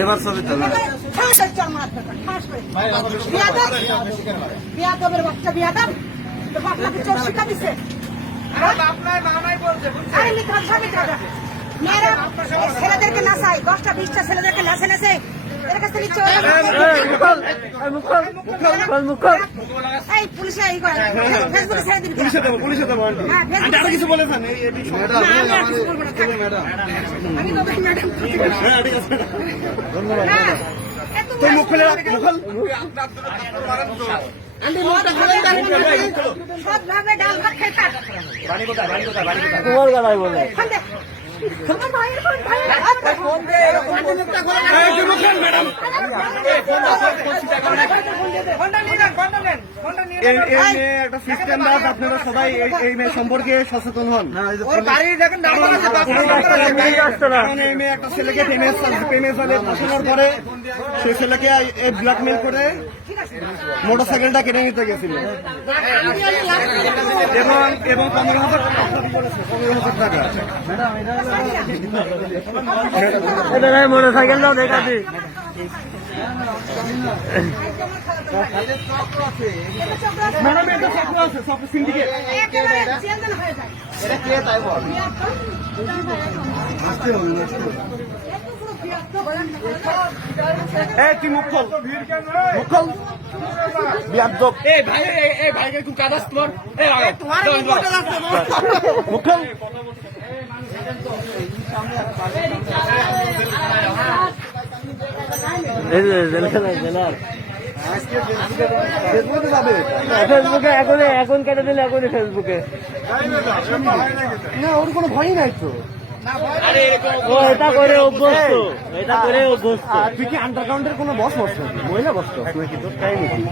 এবার ছবি তো বিয়াদবের বাচ্চা বিয়াদব তো আপনাকে চোর শিক্ষা দিচ্ছে মেয়েরা ছেলেদেরকে নাচায় 10টা 20টা ছেলেদেরকে নাচে নাচে এর কাছে এই পুলিশে এই করে ফেসবুকে ছেড়ে দিবি পুলিশে দেবো আর কিছু বলেছেন আমি তো ম্যাডাম তো মুখ খুলে সব ভাবে ডাল ভাত খেতাম তোমার গালায় বলে একটা সিস্টেম আপনারা সবাই এই মেয়ে সম্পর্কে সচেতন হন। এই মেয়ে একটা ছেলেকে প্রেমে চলে ফাঁসানোর পরে সেই ছেলেকে ব্ল্যাকমেল করে মোটরসাইকেলটা কিনে নিতে গেছিল এবং 15,000 টাকা। মোটরসাইকেলটাও দেখাচ্ছি ম্যাডাম এটা চক্র আছে চক্র সিন্ডিকেট তুই মুখ খোল ভাইকে তুই কাদাস তোর মুখ খোল ফেসবুকে এখন কেটে দিলে এখনই ফেসবুকে না ওর কোনো ভয়ই নাই তো। ও এটা করে অভ্যস্ত তুই কি আন্ডারগ্রাউন্ডের কোনো বস বসতো মহিলা বসতো তাই নাকি